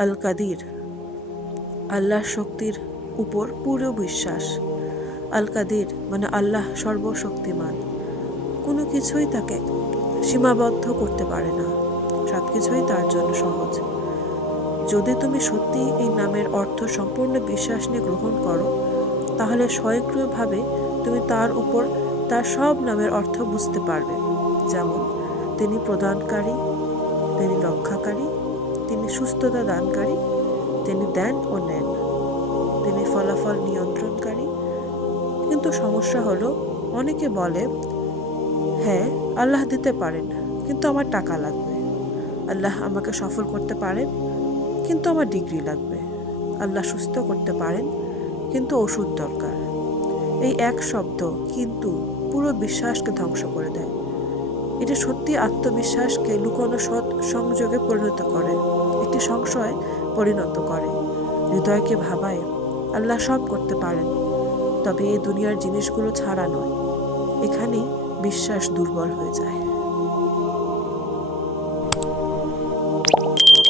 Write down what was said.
আল কাদির, আল্লাহর শক্তির উপর পুরো বিশ্বাস। আল কাদির মানে আল্লাহ সর্বশক্তিমান, কোনো কিছুই তাকে সীমাবদ্ধ করতে পারে না, সব কিছুই তার জন্য সহজ। যদি তুমি সত্যি এই নামের অর্থ সম্পূর্ণ বিশ্বাস নিয়ে গ্রহণ করো, তাহলে স্বয়ংক্রিয়ভাবে তুমি তার উপর তার সব নামের অর্থ বুঝতে পারবে। যেমন তিনি প্রদানকারী, তিনি রক্ষাকারী, তিনি সুস্থতা দানকারী, তিনি দেন ও নেন, তিনি ফলাফল নিয়ন্ত্রণকারী। কিন্তু সমস্যা হলো, অনেকে বলে, হ্যাঁ আল্লাহ দিতে পারেন কিন্তু আমার টাকা লাগবে, আল্লাহ আমাকে সফল করতে পারেন কিন্তু আমার ডিগ্রি লাগবে, আল্লাহ সুস্থ করতে পারেন কিন্তু ওষুধ দরকার। এই এক শব্দ কিন্তু পুরো বিশ্বাসকে ধ্বংস করে দেয়। এটি সত্যি আত্মবিশ্বাসকে লুকোনো সৎ সংযোগে পরিণত করে, একটি সংশয় পরিণত করে, হৃদয়কে ভাবায় আল্লাহ সব করতে পারেন, তবে এই দুনিয়ার জিনিসগুলো ছাড়া নয়। এখানেই বিশ্বাস দুর্বল হয়ে যায়।